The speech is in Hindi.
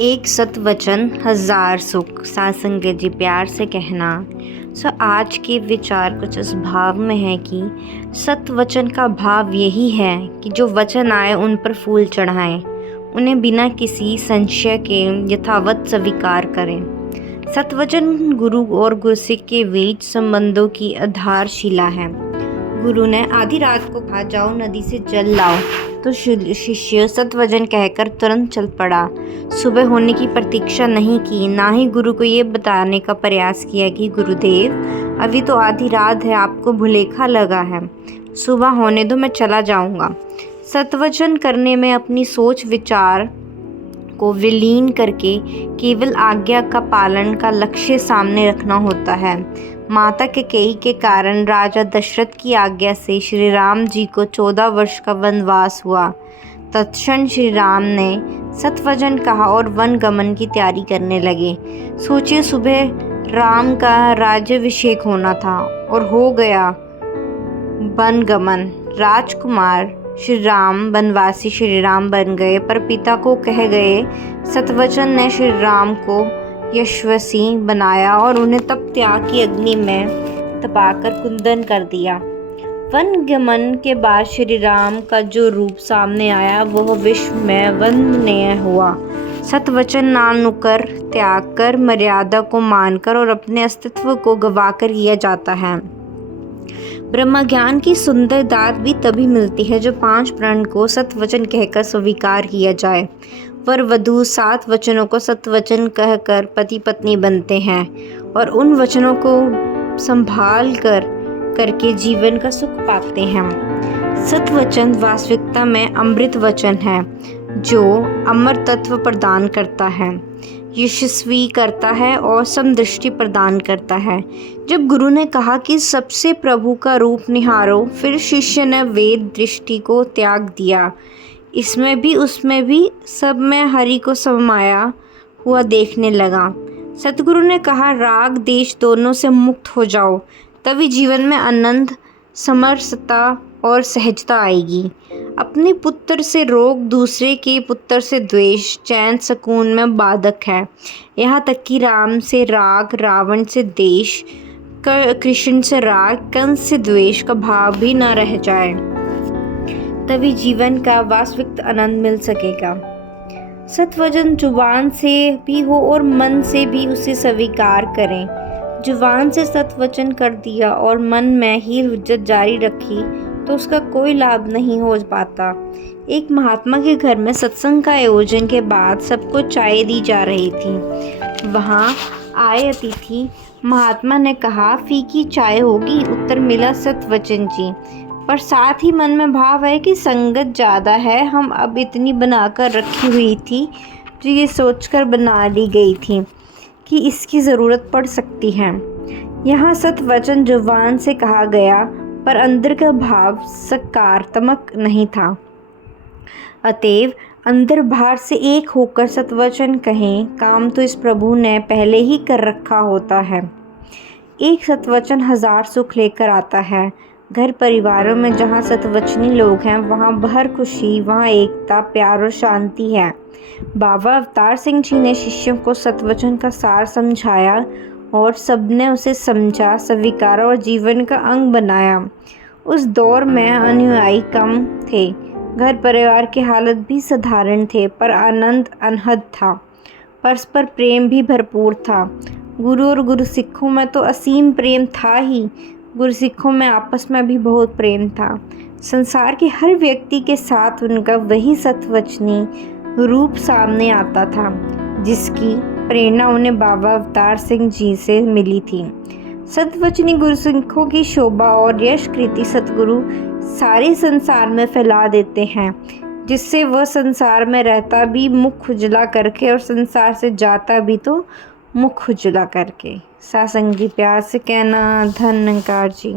एक सतवचन हजार सुख। सासंगत जी प्यार से कहना। आज के विचार कुछ इस भाव में है कि सतवचन का भाव यही है कि जो वचन आए उन पर फूल चढ़ाएं, उन्हें बिना किसी संशय के यथावत स्वीकार करें। सतवचन गुरु और गुरसिक के बीच संबंधों की आधारशिला है। गुरु ने आधी रात को कहा, जाओ नदी से जल लाओ, तो शिष्य सतवचन कहकर तुरंत चल पड़ा। सुबह होने की प्रतीक्षा नहीं की, ना ही गुरु को ये बताने का प्रयास किया कि गुरुदेव अभी तो आधी रात है, आपको भुलेखा लगा है, सुबह होने दो, मैं चला जाऊंगा। सतवचन करने में अपनी सोच विचार को विलीन करके केवल आज्ञा का पालन का लक्ष्य सामने रखना होता है। माता कैकेयी के कारण राजा दशरथ की आज्ञा से श्री राम जी को 14 वर्ष का वनवास हुआ। तत्क्षण श्री राम ने सतवचन कहा और वन गमन की तैयारी करने लगे। सोचिए, सुबह राम का राज्याभिषेक होना था और हो गया वन गमन। राजकुमार श्री राम वनवासी श्री राम बन गए, पर पिता को कह गए। सतवचन ने श्री राम को यशस्वी बनाया और उन्हें तप त्याग की अग्नि में तपाकर कुंदन कर दिया। वन गमन के बाद श्री राम का जो रूप सामने आया वह विश्व में वंदनीय हुआ। सतवचन नानुकर त्याग कर, मर्यादा को मानकर और अपने अस्तित्व को गवाकर किया जाता है। ब्रह्म ज्ञान की सुंदर दात भी तभी मिलती है जो 5 प्रण को सतवचन कहकर स्वीकार किया जाए। वर वधू 7 वचनों को सतवचन कहकर पति पत्नी बनते हैं और उन वचनों को संभाल करके जीवन का सुख पाते हैं। सतवचन वास्तविकता में अमृत वचन है जो अमर तत्व प्रदान करता है, यशस्वी करता है और समदृष्टि प्रदान करता है। जब गुरु ने कहा कि सबसे प्रभु का रूप निहारो, फिर शिष्य ने वेद दृष्टि को त्याग दिया। इसमें भी उसमें भी सब में हरि को समाया हुआ देखने लगा। सतगुरु ने कहा, राग देश दोनों से मुक्त हो जाओ, तभी जीवन में आनंद, समरसता और सहजता आएगी। अपने पुत्र से रोग, दूसरे के पुत्र से द्वेष, चैन सुकून में बाधक है। यहाँ तक कि राम से राग, रावण से देश, कृष्ण से राग, कंस से द्वेष का भाव भी न रह जाए, तभी जीवन का वास्तविक आनंद मिल सकेगा। सतवचन जुबान से भी हो और मन से भी उसे स्वीकार करें। जुबान से सतवचन कर दिया और मन में ही हुज्जत जारी रखी तो उसका कोई लाभ नहीं हो पाता। एक महात्मा के घर में सत्संग का आयोजन के बाद सबको चाय दी जा रही थी। वहाँ आए अतिथि महात्मा ने कहा, फीकी चाय होगी। उत्तर मिला, सतवचन जी, पर साथ ही मन में भाव है कि संगत ज़्यादा है, हम अब इतनी बनाकर रखी हुई थी जो ये सोचकर बना ली गई थी कि इसकी ज़रूरत पड़ सकती है। यहाँ सतवचन जुबान से कहा गया पर अंदर का भाव सकारात्मक नहीं था। अतएव अंदर बाहर से एक होकर सतवचन कहें, काम तो इस प्रभु ने पहले ही कर रखा होता है। एक सतवचन हजार सुख लेकर आता है। घर परिवारों में जहाँ सतवचनी लोग हैं वहाँ भर खुशी, वहाँ एकता, प्यार और शांति है। बाबा अवतार सिंह जी ने शिष्यों को सतवचन का सार समझाया और सबने उसे समझा, स्वीकारा और जीवन का अंग बनाया। उस दौर में अनुयायी कम थे, घर परिवार की हालत भी साधारण थे, पर आनंद अनहद था, परस्पर प्रेम भी भरपूर था। गुरु और गुरु सिखों में तो असीम प्रेम था ही, गुरु सिखों में आपस में भी बहुत प्रेम था। संसार के हर व्यक्ति के साथ उनका वही सतवचनी रूप सामने आता था जिसकी प्रेरणा उन्हें बाबा अवतार सिंह जी से मिली थी। सतवचनी गुरु सिखों की शोभा और यश कृति सतगुरु सारे संसार में फैला देते हैं, जिससे वह संसार में रहता भी मुख उजला करके और संसार से जाता भी तो मुख उजला करके। सासंग जी प्यार से कहना। धन्यकार जी।